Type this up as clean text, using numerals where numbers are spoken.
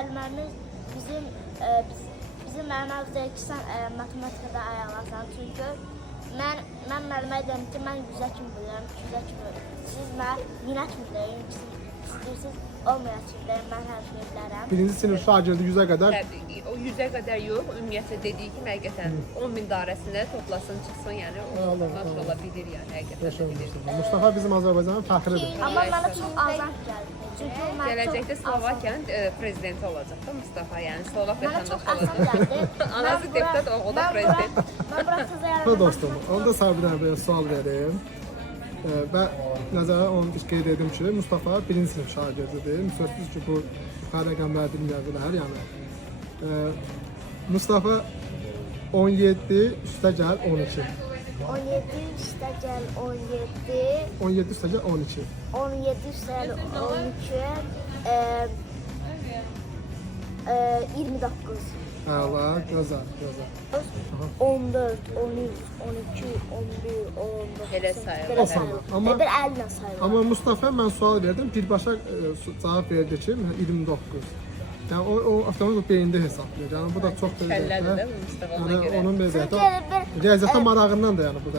müəllimlərimiz bizim müəllimlər bizə ki, sən matematikada ayaqlasan. Çünki mən müəllimə dedim ki, mən 100-ə kimi bilirəm, 200-ə kimi. Siz mənə 1000-ə kimi deyin, istəyirsiniz olmayan kimi deyin, mən hər şeyi bilərəm. Birinci sinif şagirdi 100'ə qədər. Təbii, o 100'ə qədər yox, ümumiyyətlə dediyi kimi həqiqətən 10.000 dairəsində toplasın, çıxsın, yəni o ola bilir, yəni həqiqətən də bilir. Mustafa bizim Azərbaycanın fəxridir. Amma mənə çox azad gəldi. Çünki mən Gələcəkdə Slovakiyanın prezidenti olacaq da Mustafa, yəni Slovak mənə çox vətəndaşı azad olacaq. gəldi. Anası deputat, oğlu da prezident. Mən bura təzə Bu yarandım. dostum, onda Sabirə bir sual vereyim. Və nəzərə onu qeyd edim ki, Mustafa birinci sinif şagirdidir. Sözsüz ki, bu rəqəmlər bilməyə bilər, yəni. Mustafa 17 üstə gəl 12. 17 üstə gəl 17. 17 üstə gəl 12. 17 üstə gəl 12. 29. Əla, gözəl, gözəl. 14, 13, 12, 11, 19. Elə sayılır. O sayılır. Amma Bir 50 ilə sayılır. Amma Mustafa mən sual verdim, birbaşa cavab verdi ki, 29. Yəni o avtomatik beyində hesablayır. Yəni bu da çox Kəllədir də bu Mustafa ona görə. Onun Çünki vəziyyəti elə bir riyaziyyata marağından da yəni bu da